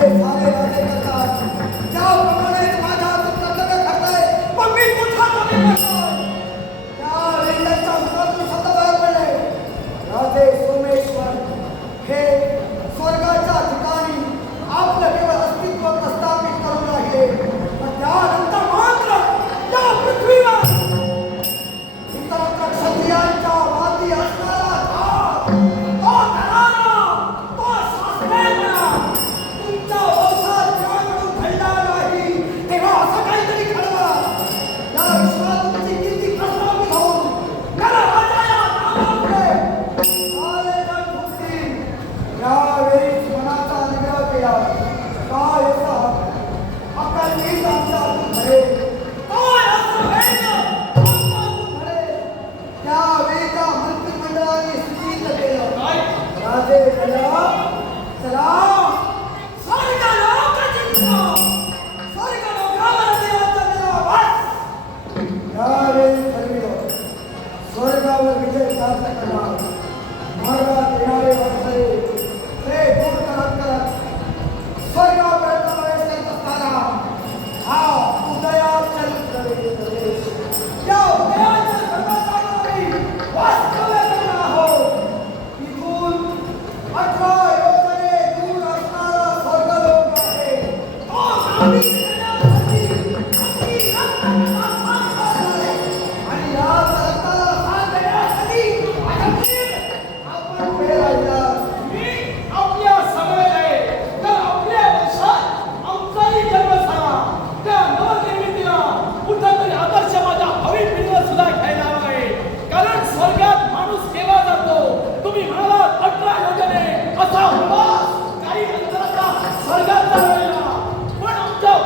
सारे राजे करतात त्याप्रमाणेच माझ्या कर्तव्य करताय पण मी कुठा कमी करतोय त्यावेळी त्यांच्या मनातून सतत बाहेर पडले राजे सोमेश्वर हे स्वर्गाच्या ठिकाणी आपलं केवळ अस्तित्व प्रस्थापित करून राहिले पण त्यानंतर मात्र या पृथ्वीवर इतरत्र क्षत्रियांच्या वादी असणारा तो घराणा तो शास्त्रेपणा तुमच्या वंशात जेव्हाकडून घडला नाही तेव्हा असं काहीतरी घडलं या विश्वात तुमची कीर्ती प्रस्थापित होऊन त्याला राजा या नावापुढे सारे जण झुकतील यावेळीच मनाचा निग्रह केला काय असा अकल्पित आमच्या हातून घडेल काय असं घडेल आमच्या हातून घडेल त्यावेळी त्या मंत्रिमंडळाने सूचित केलं राजे चला चला स्वर्ग लोकांचा स्वर्ग लोकावर देवाचा देवा बस यावेळी ठरविलं स्वर्गावर विजय प्राप्त करणार मार्गात येणारे अडथळे ते दूर करत करत स्वर्गापर्यंत प्रवेश करत असताना हा उदयाचल प्रदेश त्या उदयाचल पर्वतावरती वास्तव्य करणार आहोत इथून 18 योजने दूर असणारा स्वर्गलोक आहे तो आम्ही करण्यासाठी अगदी रक्तगटा साथ झाले आणि या रक्ताला साथ देण्यासाठी आपण पुढे राहिला मी आपल्या समवेत आहे तर आपल्या वंशात आमचाही जन्म झाला त्या नवनिर्मितीला कुठंतरी आदर्श माझ्या भावी पिढीला सुद्धा घ्यायला हवा आहे कारण स्वर्गात माणूस केला जातो तुम्ही म्हणालात 18 योजने असा प्रवास काही अंतराचा स्वर्गात चाललेला पण आमच्या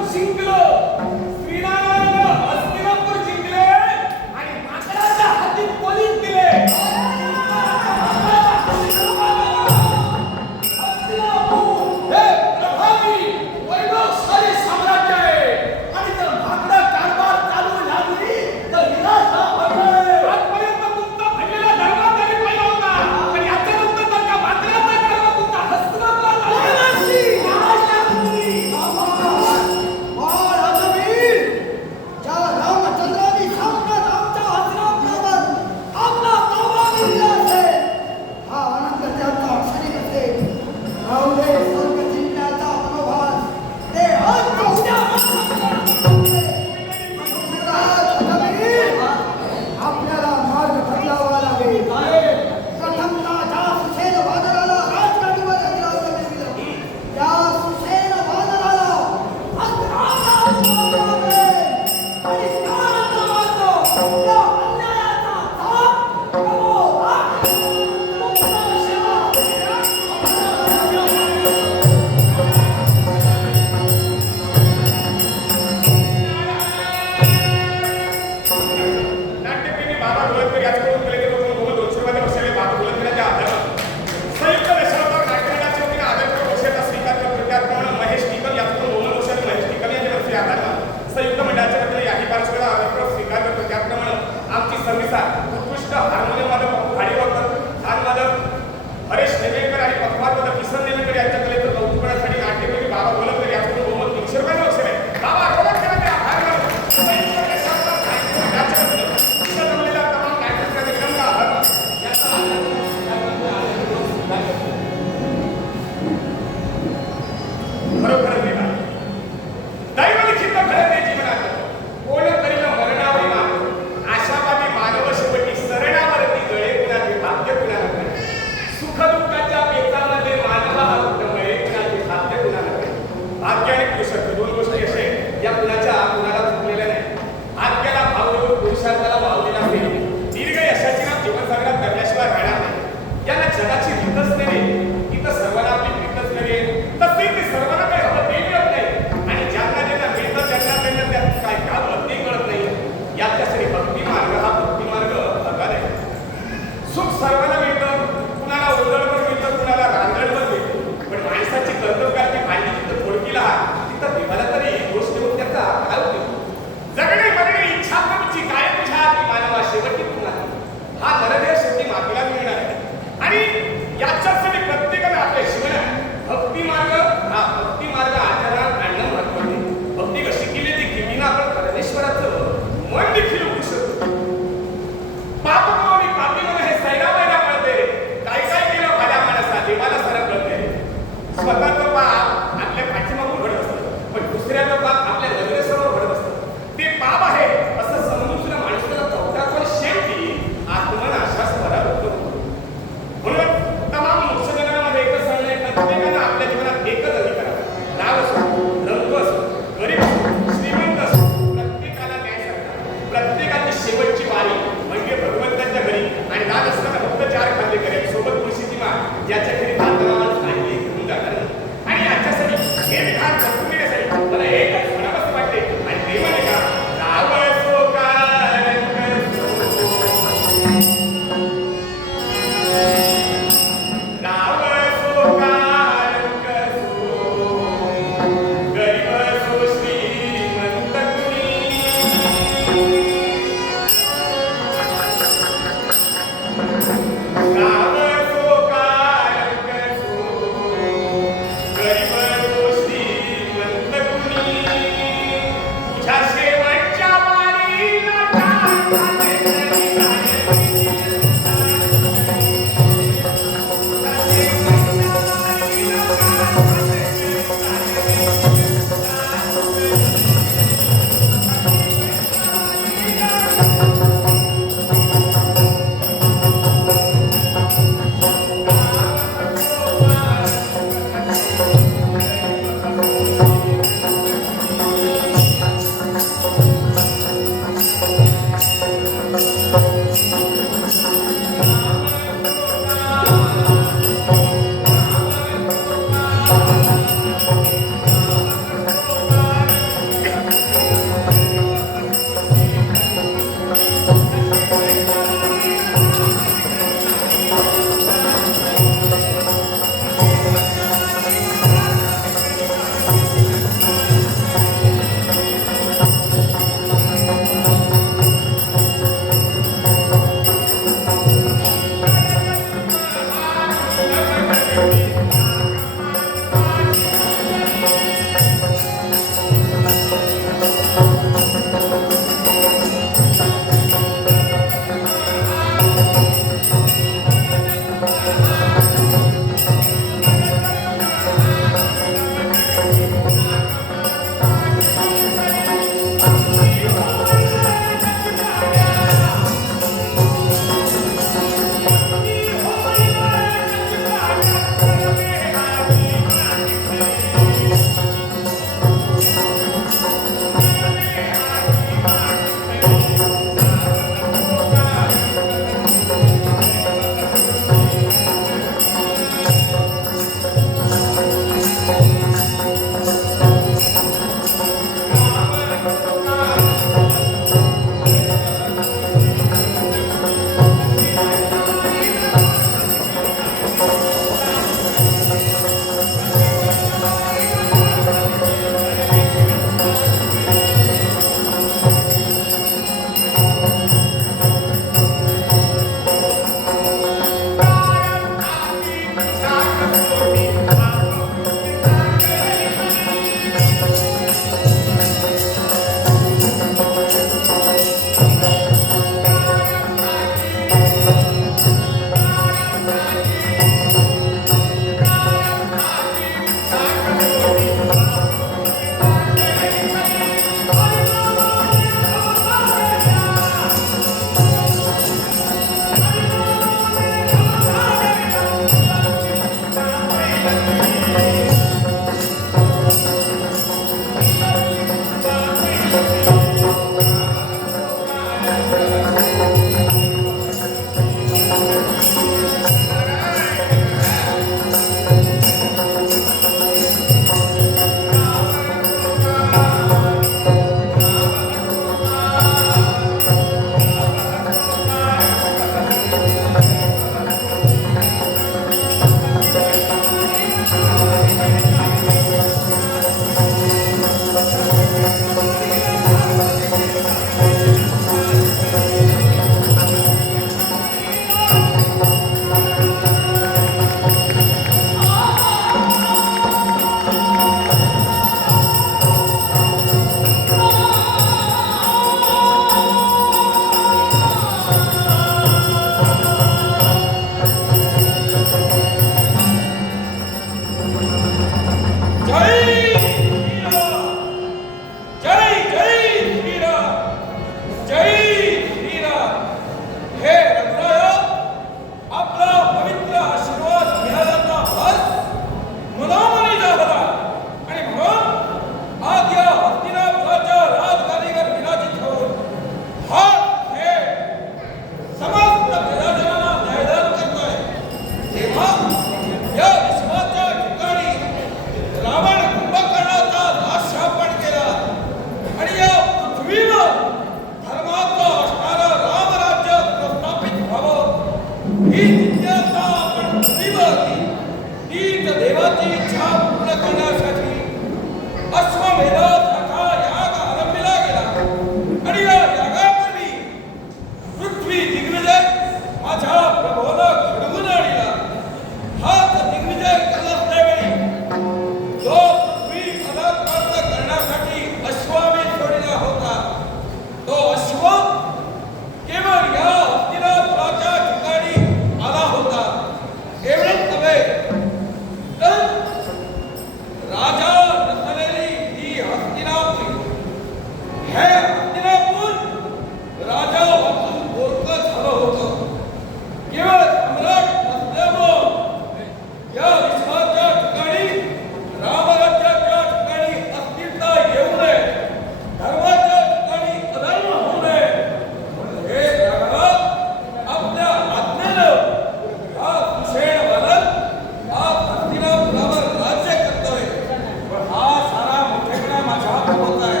होत आहे.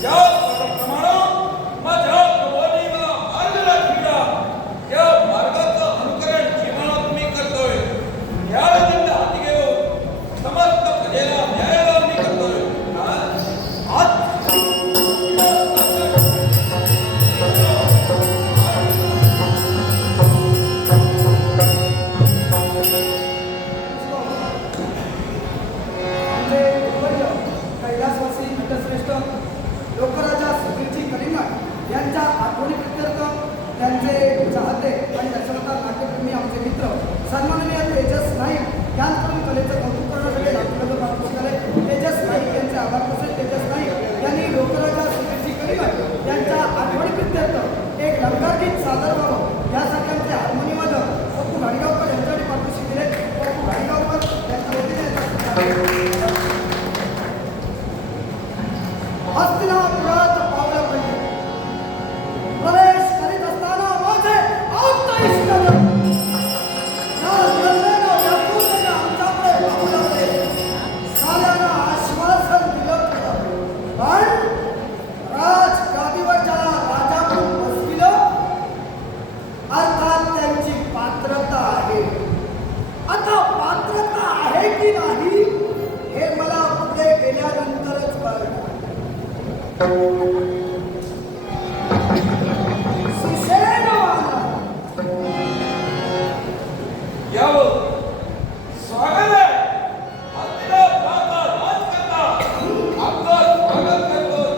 ज्या प्रमाणे माझ्या प्रभूंनी मला मार्ग दाखविला त्या मार्गाचं अनुकरण जीवनात मी करतोय. न्यायदंड हाती घेऊन समस्त प्रजेला न्यायाला मी करतोय. आज आमचे गुरुवर्य कैलासवासी नटश्रेष्ठ लोकराजा सुधीरजी कलिंगड यांच्या आठवणी प्रित्यर्थ त्यांचे चाहते आणि दशरथा नाट्यप्रेमी आमचे मित्र सन्माननीय तेजस नाईक यांकडून कलेचं कौतुक करण्यासाठी नाट्यकला प्राप्त झाले. तेजस नाईक यांचे आभार तसेच तेजस नाईक यांनी लोकराजा सुधीरजी कलिंगड यांच्या आठवणी प्रित्यर्थ एक लंकारगीत सादर व्हावं यासाठी आमचे हार्मोनियम वादक पप्पू गाडगावकर यांच्याकडे पाठवून दिले. पप्पू गाडगावकर यांच्या वतीने हस्तिनापुरात पावलं पडली. प्रवेश करीत असताना माझे आप्त या निर्णयानं व्यापून आमच्याकडे पाहू लागले. साऱ्यांना आश्वासन दिलं होतं, पण राजगादीवर ज्याला राजा म्हणून बसविलं अर्थात त्यांची पात्रता आहे. आता पात्रता आहे की नाही हे मला पुढे गेल्यानंतरच कळलं. सुशेणवाला यावं स्वागत आहे. हस्तिनापुराचा राजकर्ता आपलं स्वागत करतोय.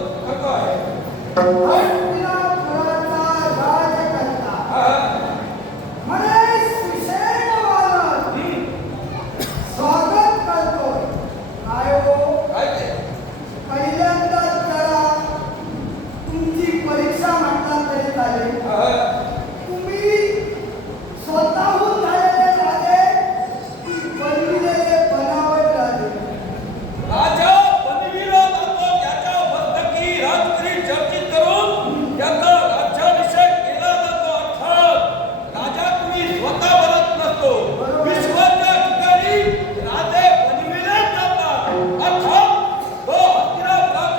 हस्तिनापुराचा राजकर्ता म्हणे सुशेणवाला स्वागत करतोय. काय हो, काय ते? पहिल्यांदा जरा तुमची परीक्षा म्हटला तरी चालेल. तुम्ही स्वतःहून झालेले राजे की बनविलेले बनावट राजे? राजा बनविला जातो त्याच्या मस्तकी राजकरी चर्चित करून त्याचा राज्याभिषेक केला जातो. अर्थात राजा तुम्ही स्वतः बनत नसतो. विश्वाच्या ठिकाणी राजे बनविले जातात. अर्थात तो हस्तिनापुराचा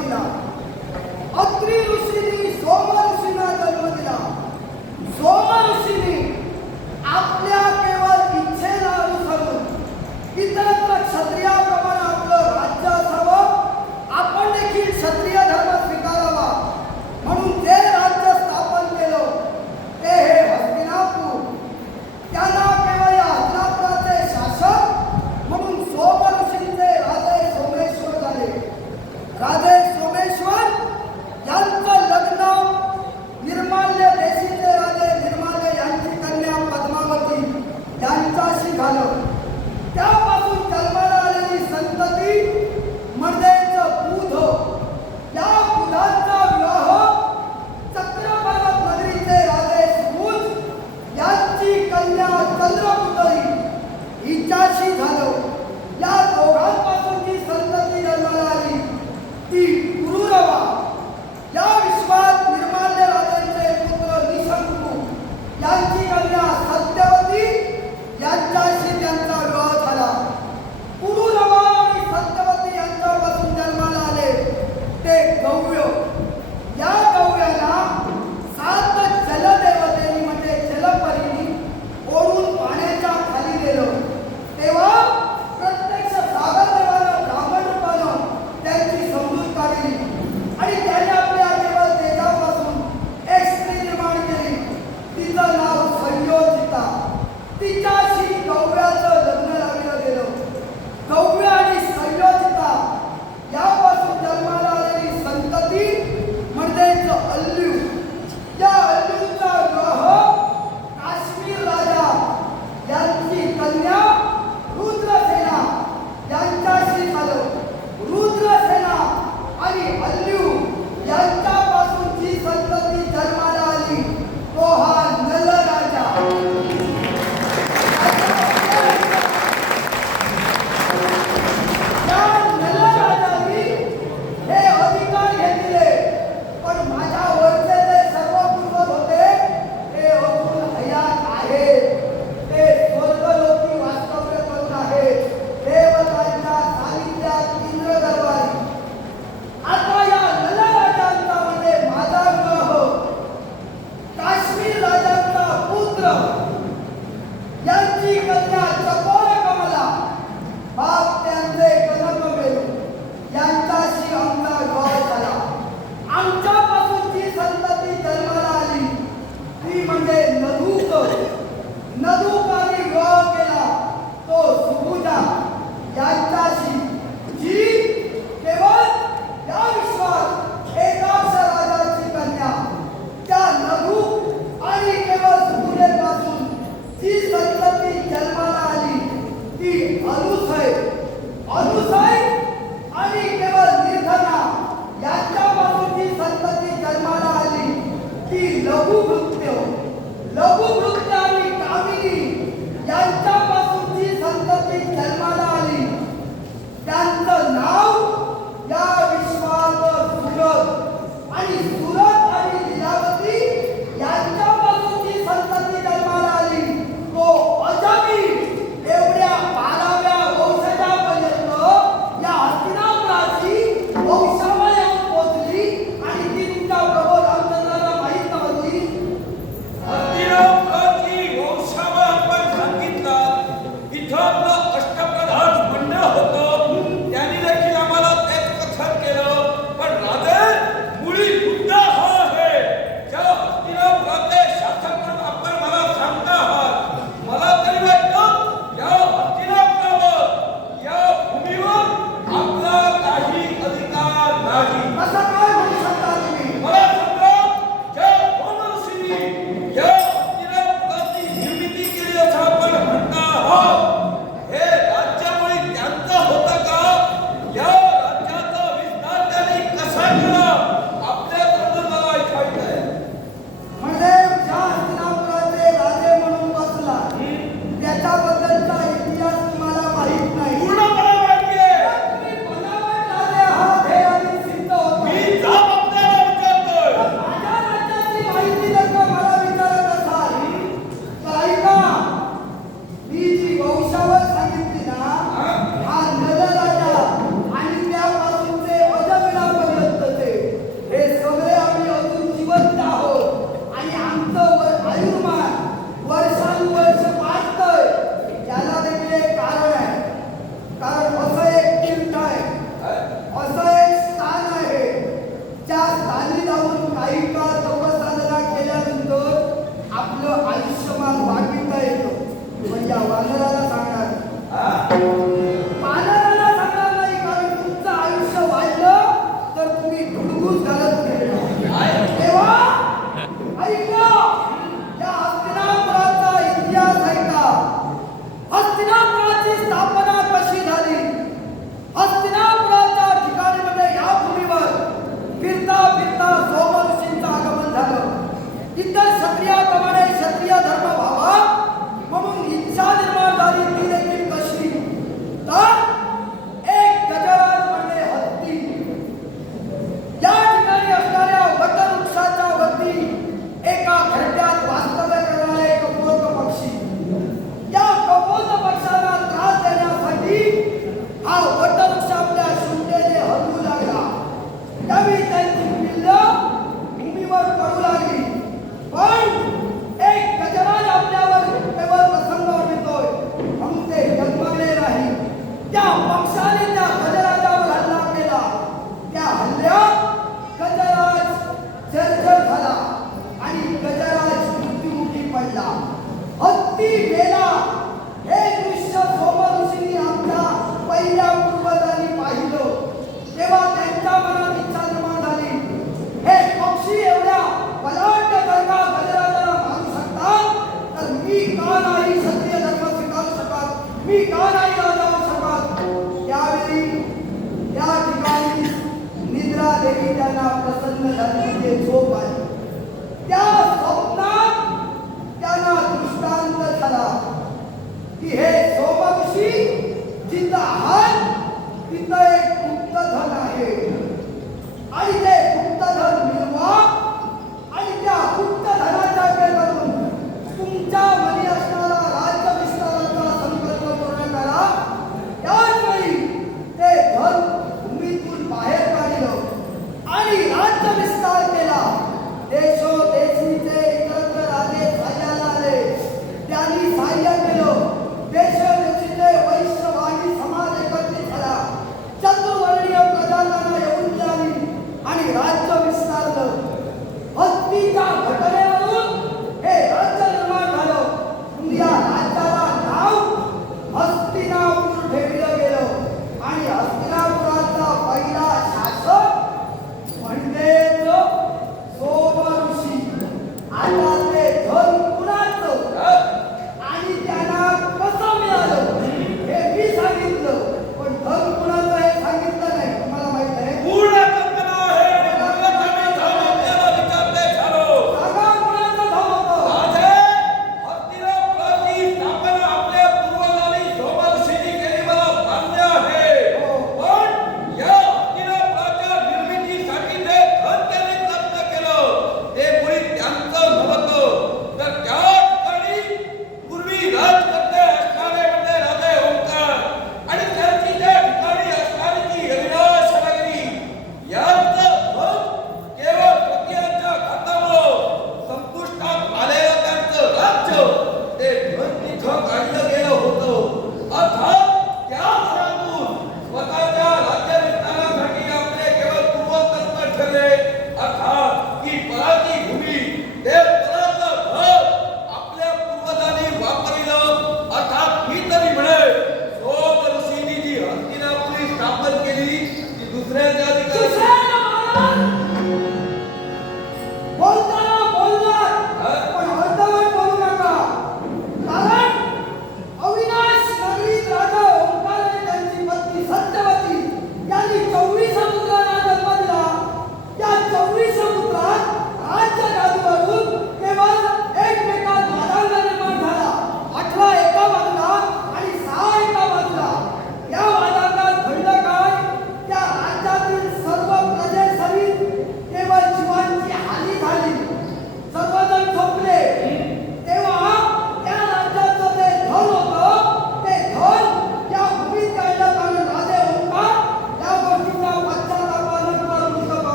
दिला. अत्रि ऋषींनी सोम ऋषींना जन्म दिला. सोम ऋषींनी आपल्या केवळ इच्छेला अनुसरून इतरत्र क्षत्रियाप्रमाणे आपलं राज्य असावं, आपण देखील क्षत्रिय धर्म स्वीकारावा म्हणून जे राज्य स्थापन केलं ते हे हस्तिनापूर. त्यांना केवळ या हस्तिनापुराचे शासक म्हणून सोम ऋषींचे राजे सोमेश्वर झाले. राजे सोमेश्वर यांचं लग्न निर्माल्य देशीचे राजे निर्माल्य यांची कन्या पद्मावती यांच्याशी झालं. त्यापासून जन्माला आलेली संतती म्हणजेच बुध, या बुधांचा विवाह चक्रपर्वत नगरीचे राजे सुबुध यांची कन्या चंद्रपुतळी हिच्याशी झालं. या दोघांपासून जी संतती जन्माला आली ती घुसघुस घालत गेला. तेव्हा ऐका, या हस्तिनापुराचा इतिहास ऐका. हस्तिनापुराची स्थापना कशी झाली? हस्तिनापुराच्या ठिकाणी म्हणजे या भूमीवर फिरता फिरता सोम ऋषींचं आगमन झालं. इतर क्षत्रियाप्रमाणे क्षत्रिय धर्म व्हावा म्हणून इच्छा निर्माण झाली. ती देखील कशी? तर एक गजराज म्हणजे हत्ती. या ठिकाणी असणाऱ्या वटवृक्षाच्या वरती एका घरट्यात वास्तव्य करणारा एक कपोत पक्षी. या कपोत पक्षाला त्रास देण्यासाठी हा वटवृक्ष आपल्या शुंठेने हलवू लागला. त्यावेळी त्यांची पिल्लं भूमीवर पडू लागली. पण एक गजराज आपल्यावर केवळ प्रसंग ओढतोय म्हणून ते डगमगले नाही. त्या पक्षाने त्या गजराजावर हल्ला केला. त्या हल्ल्यात गजराज जर्जर झाला आणि गजराज मृत्युमुखी पडला. हत्ती गेला. हे दृश्य सोम ऋषींनी आमच्या पहिल्या पूर्वजांनी पाहिलं. तेव्हा त्यांच्या मनात इच्छा निर्माण झाली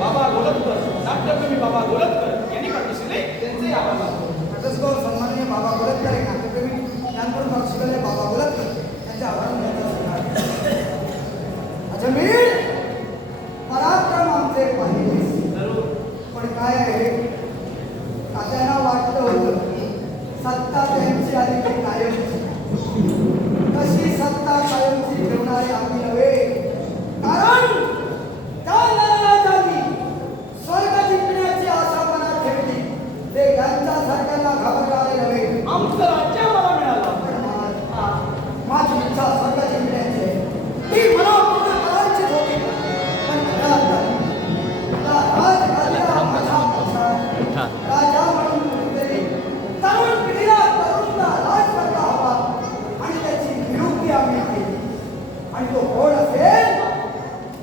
बाबा गोलतकर, नाट्यप्रेमी बाबा गोलतकर यांनी पाठविले त्यांचे आभार मानतो. अटसगाव सन्माननीय बाबा गोलतकर हे नाट्यप्रेमी ज्ञानपूर शिकवले बाबा गोलतकर यांच्या आभार मानतो. अजमेर पराक्रम आमचे पाहिलेस, पण काय आहे तात्यांना वाटलं होतं सत्ता त्यांची आली की कायमची. कशी सत्ता कायमची ठेवणारी आम्ही नव्हे, कारण त्या नरराजांनी स्वर्ग जिंकण्याची आशा मनात ठेवली. ते यांच्यासारख्यांना घाबरणारे नव्हे. आमचं राज्य आम्हाला मिळालं. पण माझी इच्छा स्वर्ग जिंकण्याची आहे. ती मला पूर्ण करायचीच होती. पण राजकार्याला माझा पक्षात राजा म्हणून कुठेतरी तरुण पिढीला तरुणता राजकारला हवा आणि त्याची नियुक्ती आम्ही केली. आणि तो कोण असेल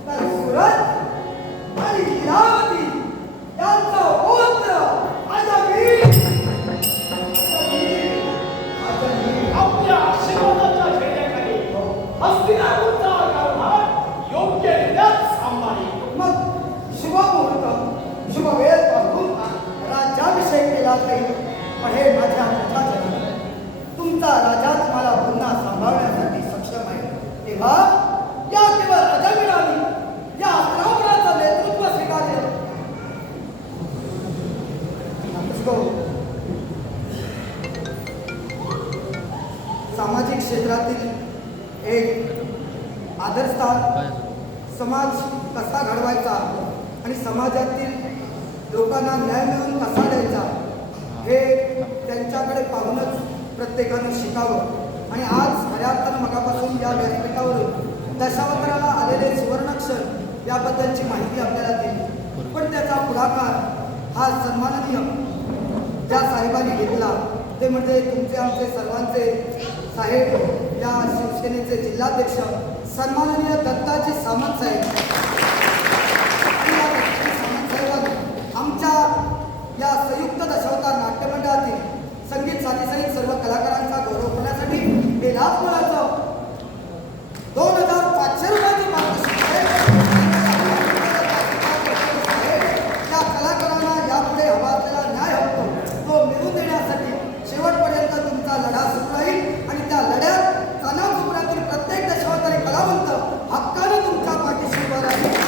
तर सुरत आणि लीलावती यांचा पुत्र अजमेर. आपल्या आशीर्वादाच्या छायेखाली हस्तिनापूरचा कारभार योग्यरित्याच सांभाळी. मग शुभमुहूर्त शुभ वेळ पाहून राज्याभिषेक केला जाईल. पण हे माझ्या हातात आहे. तुमचा राजाच मला पुन्हा सांभाळण्यासाठी सक्षम आहे. तेव्हा या केवळ अजमेराने या आक्रमणाचं नेतृत्व स्वीकारले. सामाजिक क्षेत्रातील एक आदर्शस्थान समाज कसा घडवायचा आणि समाजातील लोकांना न्याय मिळवून कसा द्यायचा हे त्यांच्याकडे पाहूनच प्रत्येकाने शिकावं. आणि आज खऱ्या अर्थानं मगापासून या व्यासपीठावरून दशावताराला आलेले सुवर्णक्षर याबद्दलची माहिती आपल्याला दिली. पण त्याचा पुढाकार हा सन्माननीय ज्या साहेबांनी घेतला ते म्हणजे तुमचे आमचे सर्वांचे साहेब, या शिवसेनेचे जिल्हाध्यक्ष सन्माननीय दत्ताजी सामंत साहेब. सामंत साहेबांनी आमच्या या संयुक्त दशावतार नाट्यमंडळातील संगीत साथीसहित सर्व कलाकारांचा गौरव करण्यासाठी हे लाखमोलाचं 2500 रुपयाची पारितोषिक या कलाकारांना यापुढे हवा असलेला न्याय हक्क तो मिळवून देण्यासाठी शेवटपर्यंत तुमचा लढा सुरू राहील. आणि त्या लढ्यात कानाकोपऱ्यातील प्रत्येक दशावतारी कलावंत हक्काने तुमच्या पाठीशी उभा राहील.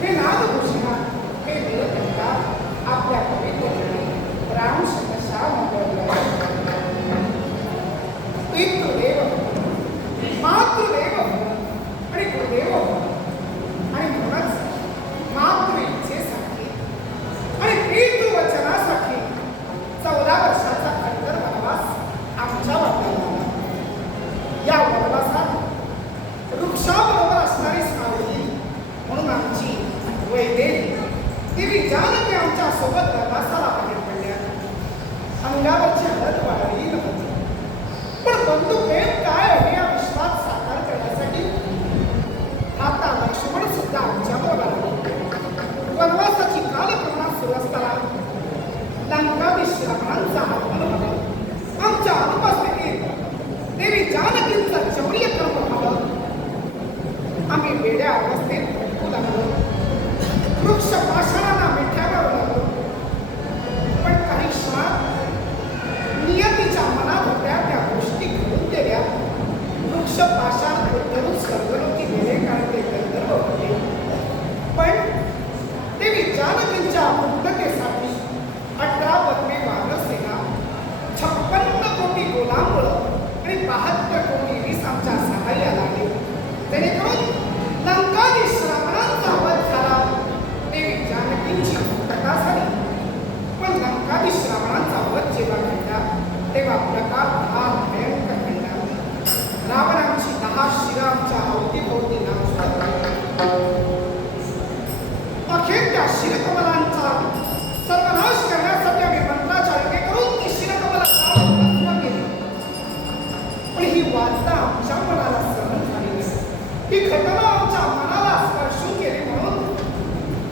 हे नादभूषणा, हे नीलकंठा, आपल्या पवित्र राम शतशा पितृदेव, मातृदेव आणि गुरुदेव आणि म्हणूनच मातृ इच्छेसाठी आणि पितृवचनासाठी 14 वर्षाचा खंडर वनवास आमच्या वाट्याला आला. या वनवासात वृक्षाबरोबर असणारी स्मारकी म्हणून आमची वैदेही देवी जानकी आमच्या सोबत वनवासाला बाहेर पडल्या. अंगावरची हळद वाढली नव्हती, पण बंधुप्रेम काय आहे या विश्वात साकार करण्यासाठी आता लक्ष्मण सुद्धा आमच्याबरोबर आले. वनवासाची कालक्रमणा सुरू असताना लंकाविश्रामांचा आगमन आमच्या अनुपस्थितीत देवी जानकींचं चौर्य कर्म झालं. आम्ही वेड्या अवस्थेत भटकू लागलो, वृक्ष पाषाणांना मिठ्यावर लागलो. पण काही क्षणात नियतीच्या मनात होत्या त्या गोष्टी घडून गेल्या. वृक्ष पाषाण उद्धरून स्वर्गलोकी गेले, कारण ते गंधर्व होते. पण देवी जानकींच्या पूर्णतेसाठी 18 पद्मे वानरसेना, 56 कोटी गोलांमुळं आणि 72 कोटी वीस आमच्या सहाय्याला आले. जेणेकरून लंकाविश्रामांचा वध झाला. देवी जानकींची मुक्तता झाली. पण लंकाविश्रामांचा वध जेव्हा घडला तेव्हा प्रकार हा भयंकर घडला. रावणाची 10 शिरा आमच्या अवतीभोवती अखेर त्या शिरकमलांचा सर्वनाश करण्यासाठी आम्ही मंत्राच्या योगे करून ती शिरकमला भस्म केली. पण ही वार्ता आमच्या मनाला सहन झाली नाही. ही घटना आमच्या मनाला स्पर्शून गेली. म्हणून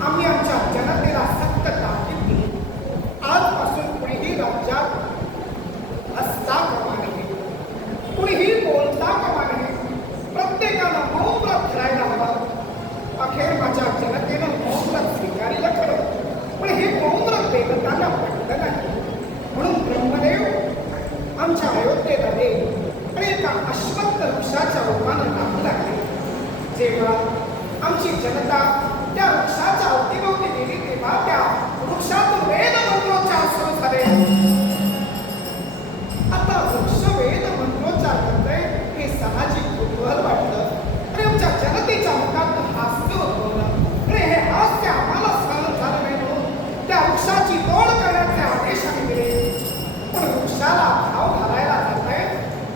आम्ही आमच्या जनतेला सक्त ताकीद दिली. आजपासून कुणीही राज्यात हसता कामा नये, कुणीही बोलता कामा नये. प्रत्येकानं मौन व्रत करायला हवं. अखेर माझ्या जनतेनं मौन व्रत स्वीकारलं खरं, पण हे मौन व्रत देवतांना पटलं नाही. म्हणून ब्रह्मदेव आमच्या अयोध्येत आले आणि एका अश्वत्थ वृक्षाच्या रूपानं नामू लागले. जेव्हा आमची जनता त्या वृक्षाच्या अवतीभोवती गेली तेव्हा त्या वृक्षातून वेद मंत्रोच्चार सुरू झाले. आता वृक्ष वेद मंत्रोच्चार करतोय हे सामाजिक कुतूहल वाटलं आणि आमच्या जनतेच्या मुखात हास्य उद्भवलं. आणि हे हास्य आम्हाला सहन झालं नाही, म्हणून त्या वृक्षाची तोड करण्याचे आदेश आम्ही दिले. पण वृक्षाला घाव घालायला जाताय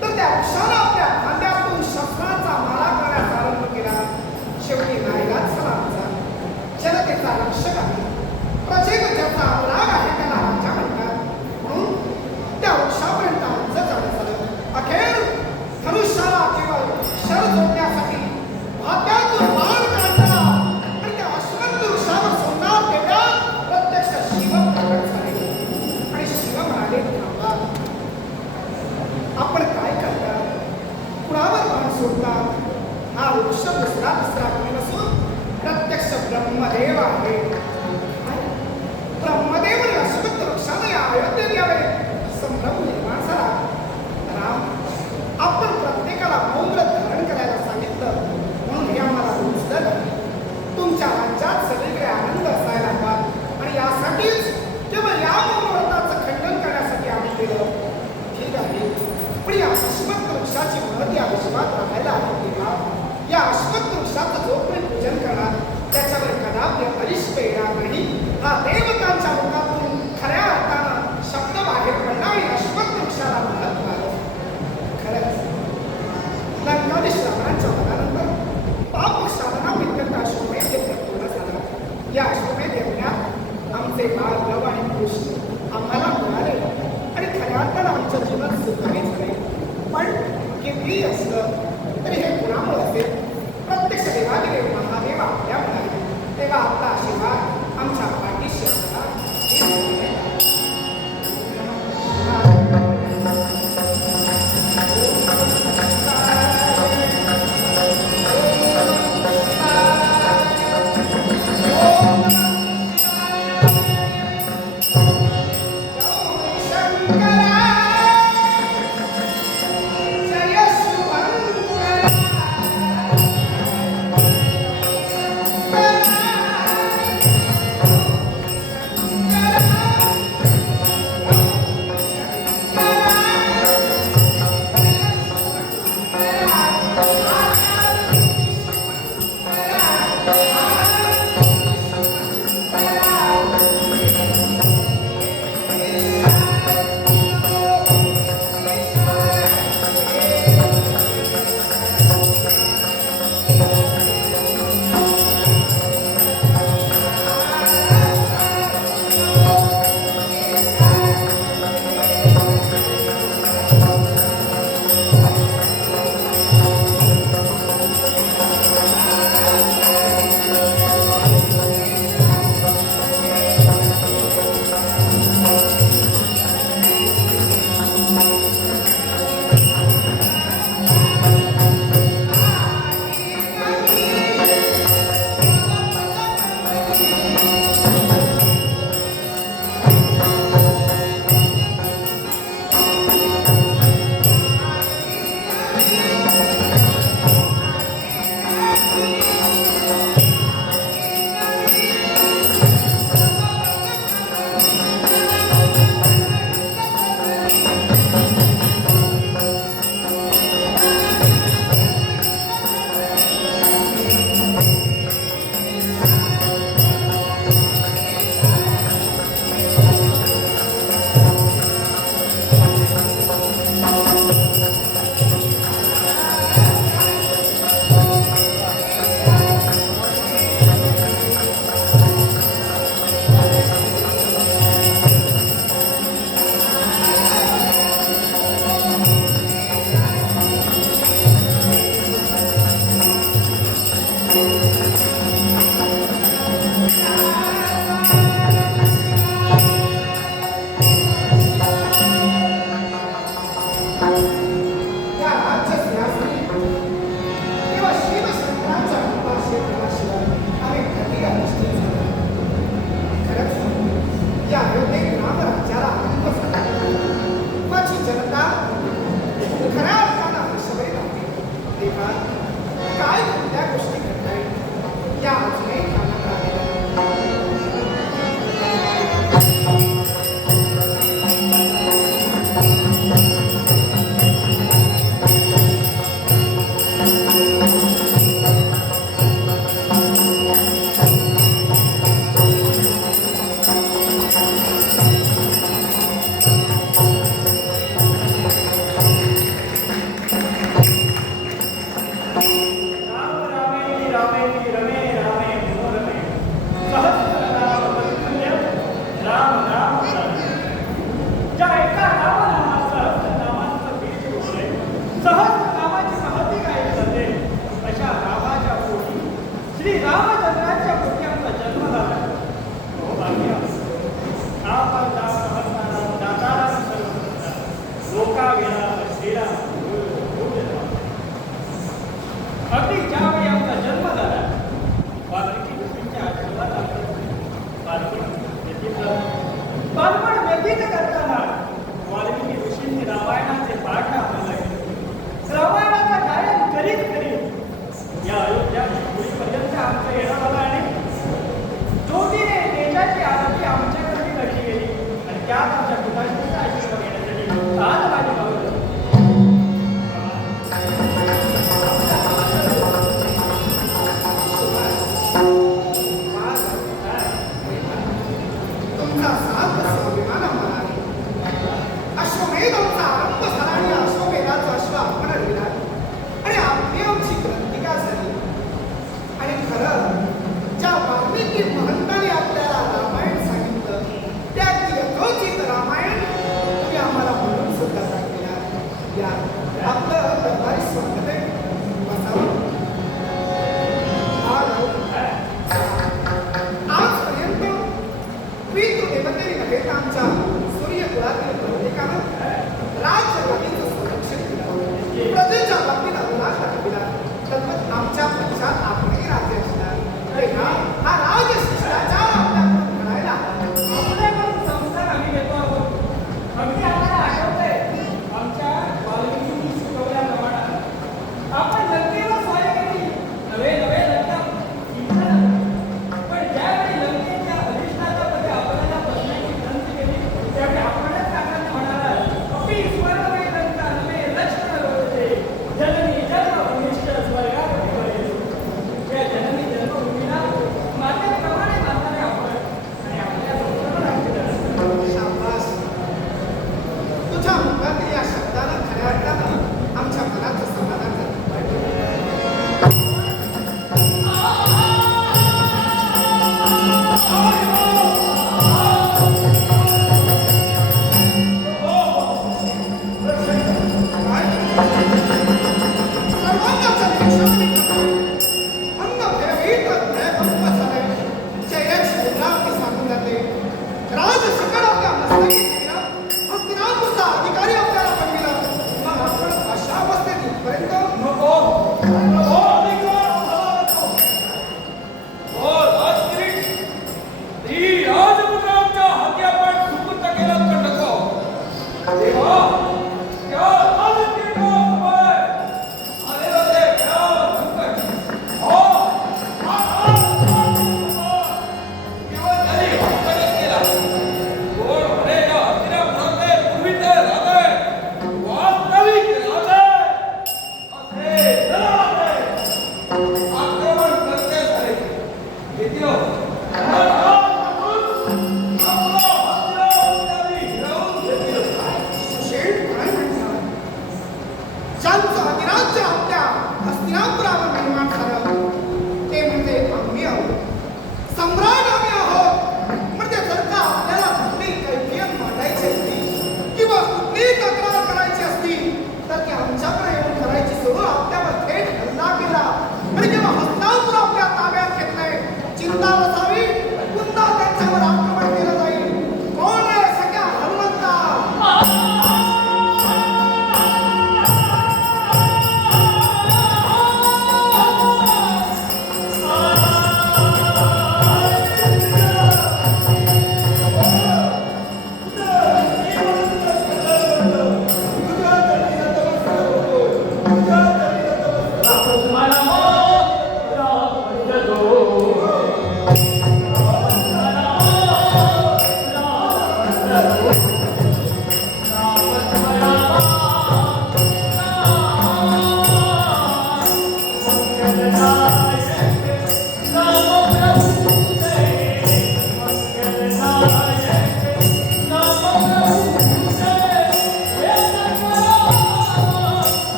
तर त्या वृक्षानं आपल्या खांद्यातून शस्त्राचा मारा करण्याचा आरंभ केला. शेवटी नाईलाज झाला आमचा. जनतेचा रक्षक आहे, प्रजेला ज्याचा अनुराग आहे त्याला राजा म्हणतात. म्हणून त्या वृक्षापर्यंत आमचं जाणं झालं. अखेर धनुष्याला केवळ शर जोडण्यासाठी हात्यातून बाण काढला आणि त्या अश्वत्थ वृक्षावर सोडणार तेवढ्या प्रत्यक्ष शिव प्रकट झाले. आणि शिव म्हणाले, थांबा, आपण काय करता, कुणावर बाण सोडता? हा वृक्ष दुसरा कोणी नसून प्रत्यक्ष ब्रह्मदेव आहे. ब्रह्मदेव आणि अश्वत्थ वृक्षाने या अयोध्येत यावे संभ्रम निर्माण झाला. राम, आपण प्रत्येकाला मौन व्रत धारण करायला सांगितलं, म्हणून हे आम्हाला रुचलं नाही. तुमच्या राज्यात सगळीकडे आनंद असायला हवा आणि यासाठीच केवळ या मौन व्रताचं खंडन करण्यासाठी आम्ही केलं. ठीक आहे, पण या अश्वत्थ वृक्षाची महती या विश्वात राहायला आली तेव्हा या अश्वत्थ वृक्षाचं जो कोणी पूजन करणार त्याच्यावर कदापि अरिष्ट येणार नाही. हा देवतांच्या मुखातून खऱ्या अर्थानं शब्द बाहेर पडला आणि अश्वत्थ वृक्षाला महत्व आलं. खरंच श्री रामचंद्राच्या पुण्याचा जन्म झाला. हो भाग्य. आपण दाताराम सर्वप्रथम लोका गेला श्रीराम अगदी ज्यावेळी आमचा जन्म झाला वाल्मिकी ऋषींच्या आशीर्वादाने बालपण व्यतीत करताना वाल्मिकी ऋषींनी रामायणाचे पाठ आम्हाला केले. रामायणाचं गायन करीत करीत या अयोध्या पुरीपर्यंत आमचं येणं झालं आणि ज्योतीने देशाची आरती आमच्याकडे घडली गेली आणि त्यात आमच्या पिताजींचा आशीर्वाद घेण्यासाठी आज माझी भाऊ तुमचा साथ स्वाभिमान आम्हाला आहे. अश्वमेधाचा आरंभ झाला आणि अश्वमेधाचा अश्व आपण अडविला आणि आपली आमची क्रांतिका झाली. आणि खरं ज्या वाल्मिकी महंतांनी आपल्याला रामायण सांगितलं त्या यथोचित रामायण तुम्ही आम्हाला म्हणून सुद्धा सांगितलं. या आपलं दरबारी स्वागत आहे. बसावं. आजपर्यंत पितृदेवतेने नव्हे तर आमच्या सूर्यकुळातील प्रत्येकानं राजगादीचं संरक्षण केलं. प्रजेच्या बाबतीत अनुराग दाखविला. तद्वत आमच्या पक्षात आपणही राजे असणार. तेव्हा हा राजशिष्टाचार आपल्याकडून घडायला आपल्याकडून संस्कार आम्ही घेतो आहोत. अगदी आम्हाला आठवतंय आमच्या वाल्मिकींनी शिकवल्याप्रमाणे आपण लंकेला सहाय्य केली. नवे नवे लंका जिंकणार. पण ज्यावेळी लंकेच्या अधिष्ठातापदी आपल्याला बसण्याची संधी केली त्यावेळी आपणच काकांना म्हणाला अपि स्वर्गमय लंका नवे लक्ष्मण रोजते जननी जन्मभूमिष्ठ स्वर्गात विवरेल. या जननी जन्मभूमीला मातेप्रमाणे मानणारे आपण आणि आपल्या संस्काराला शाबास. तुझ्या मुखातील या शब्दाला खऱ्या अर्थानं आमच्या मनाचं समाधान झालं. सर्वांगाचं निरीक्षण मी करतोय. अंग भयभीत भयभंग झालंय. जयच रुद्रावती सांगून जाते. राज शिकड आपल्या मस्तकी केलं. हस्तिनापूरचा अधिकारी आपल्याला बनविलं. मग आपण अशा अवस्थेत इथपर्यंत नको नको हो राजगिरी ही राजपुत्रांच्या हाती आपण सुपूर्द केलं तर नको. तेव्हा त्या राजगिरीला समय आलेलं ते भयानक संकट. हो किंवा त्यांनी हस्तगत केला. कोण म्हणे या हस्तिनापुरातले पूर्वीचे राजे वास्तविक राजे असे न राजे आक्रमण करते झाले. येतो सुशेष काय म्हणतात? ज्यांचं अधिराज्य आपल्या हस्तिनापुरावर निर्माण झालं ते म्हणजे आम्ही आहोत. सम्राट आम्ही आहोत. म्हणजे जर का आपल्याला कुठली कैफियत मांडायची असती किंवा कुठलीही तक्रार करायची असती तर ती आमच्याकडे येऊन करायची. सुरू आपल्यावर थेट हल्ला केला आणि जेव्हा हस्तिनापूर आपल्या ताब्यात घेतलंय चिंता नसावी. पुन्हा त्यांच्यावर आक्रमण केलं जाईल. कोण रे सगळ्या हनुमंता?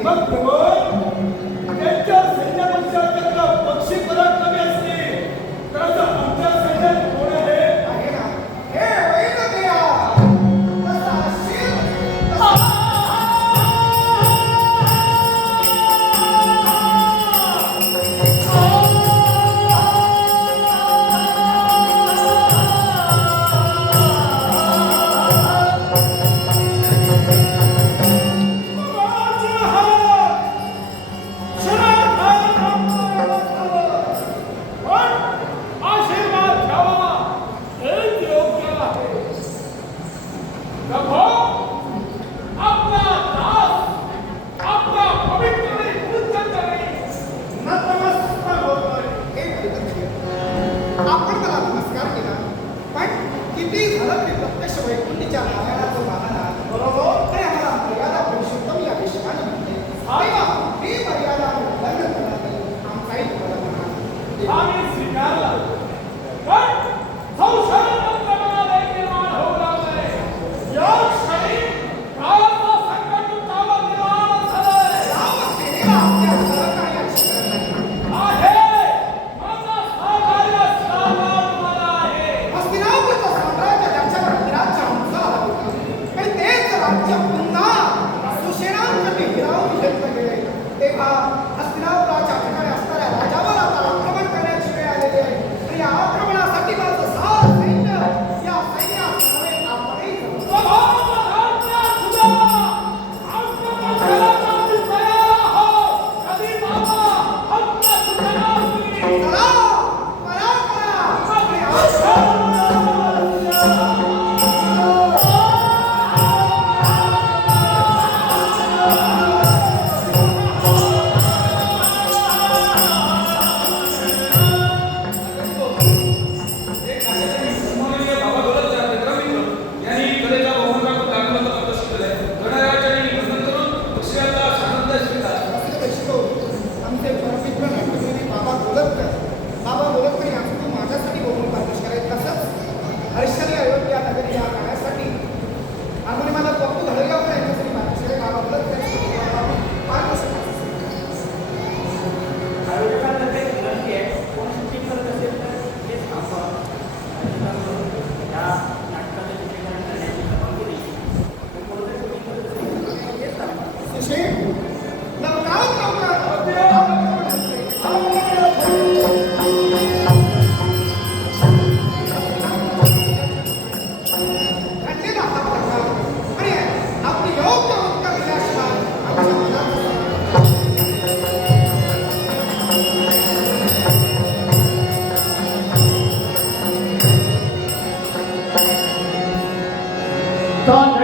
आहे. मग प्रभू, त्यांच्या सैन्यापेक्षा त्यांना पक्षी पराक्रमी असतील तर आता आमच्या सैन्यात कोण आहे? आहे ना, हे वैद्यदेवा, तसा असेल तसा नतमस्तक होतोय. हे वैद्यदेवा, आपण मला नमस्कार केला, पण किती झालं ते प्रत्यक्ष वैकुंठीच्या नारायणाचं वाहन आहात. बरोबर. आणि आम्हाला मर्यादा पुरुषोत्तम या विषयाने म्हणते. तेव्हा ही मर्यादा उल्लंघन करणारे आमचाही बरोबर नाही. आम्ही स्वीकारला, पण संशय मनाला एक निर्माण होऊ लागले. या क्षणी काळाचा संकट उत्तावर निर्माण झालंय. रामसेनेला आपल्या सहकार्याची गरज नाही. आहे माझा सहकार्य साधारण मला आहे. हस्तिनापूरचं साम्राज्य ज्याच्यावर विराटचा हंसा आला होता, आणि तेच राज्य पुन्हा सुसेनांकडे हिरावून घेतलं गेले. तेव्हा हस्तिनापुराच्या ठिकाणी असणाऱ्या राजावर आता आक्रमण करण्याची वेळ आलेली आहे. आणि या आक्रमणासाठी माझं सारं सैन्य या सैन्यासमवेत आपणही जमलो. प्रभावराज्य सुद्धा आक्रमण करायला आम्ही तयार आहोत. कधी बाबा आमच्या सूचना दिली. चला, करा. आणि आज एक अशाने सन्माननीय बाबा दौलतचा मित्र यांनी कलेच्या बहुमूल्य दाखवण्याचं प्रदर्शन केलंय. गणराजांनी वंदन करून दुसऱ्याचा आनंद स्वीकार. आमचे परमित्र नाट्यप्रेमी बाबा बोलतकर यांचं तू माझ्यासाठी बघून पाठवून करायचं. तसंच हर्षणी अयोध्या नगरी या गाण्यासाठी आणि मला बघू धडगावकर यांच्यासाठी पाठवून करायचं. बाबा बोलतकर आयोजकांमध्ये विनंती आहे, कोण शूटिंग करत असेल तर ते थांबवा. या नाटकाचं चित्रीकरण करण्याची परवानगी दिली. तर कोण जर शूटिंग करत असेल तर तेच थांबवा. सुशील लवकरात घडलेला हा प्रकार आणि आपली योग्य उत्तर दिल्याशिवाय आमच्या मनात Don't